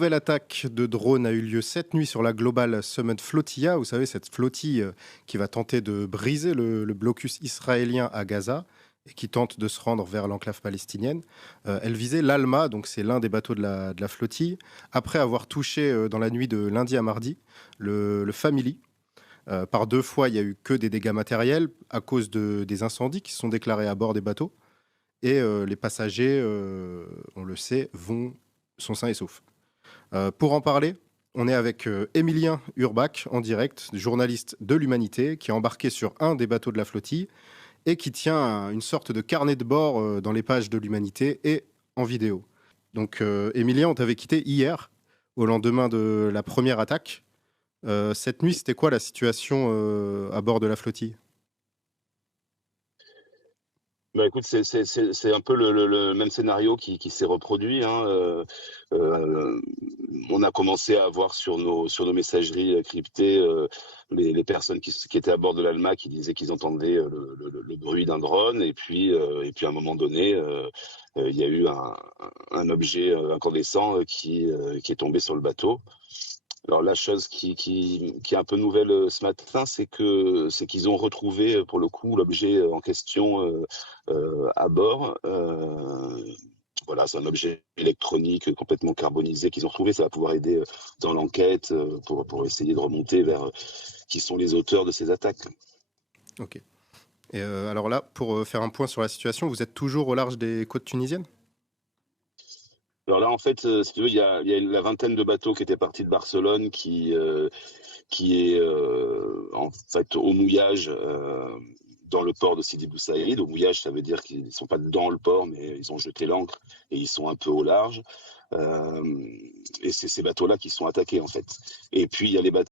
nouvelle attaque de drone a eu lieu cette nuit sur la Global Summit Flotilla. Vous savez, cette flottille qui va tenter de briser le blocus israélien à Gaza et qui tente de se rendre vers l'enclave palestinienne. Elle visait l'Alma, donc c'est l'un des bateaux de la flottille, après avoir touché dans la nuit de lundi à mardi le Family. Par deux fois, il n'y a eu que des dégâts matériels à cause des incendies qui se sont déclarés à bord des bateaux. Et les passagers, on le sait, sont sains et saufs. Pour en parler, on est avec Émilien Urbach en direct, journaliste de l'Humanité, qui est embarqué sur un des bateaux de la flottille et qui tient une sorte de carnet de bord dans les pages de l'Humanité et en vidéo. Donc, Émilien, on t'avait quitté hier, au lendemain de la première attaque. Cette nuit, c'était quoi la situation à bord de la flottille? Bah, écoute, c'est un peu le même scénario qui s'est reproduit, hein, heu, on a commencé à voir sur nos messageries, cryptées, les personnes qui étaient à bord de l'Alma qui disaient qu'ils entendaient, le bruit d'un drone et puis à un moment donné, il y a eu un objet, incandescent, qui est tombé sur le bateau. Alors la chose qui est un peu nouvelle, ce matin, c'est qu'ils ont retrouvé, pour le coup, l'objet, en question, à bord. Voilà, c'est un objet électronique, complètement carbonisé qu'ils ont retrouvé. Ça va pouvoir aider, dans l'enquête, pour essayer de remonter vers, qui sont les auteurs de ces attaques. Ok. Et alors là, pour faire un point sur la situation, vous êtes toujours au large des côtes tunisiennes? Alors là, en fait, si tu veux, il y a la vingtaine de bateaux qui étaient partis de Barcelone qui est, en fait au mouillage, dans le port de Sidi Bou Saïd. Au mouillage, ça veut dire qu'ils ne sont pas dans le port, mais ils ont jeté l'ancre et ils sont un peu au large. Et c'est ces bateaux-là qui sont attaqués, en fait. Et puis, il y a les bateaux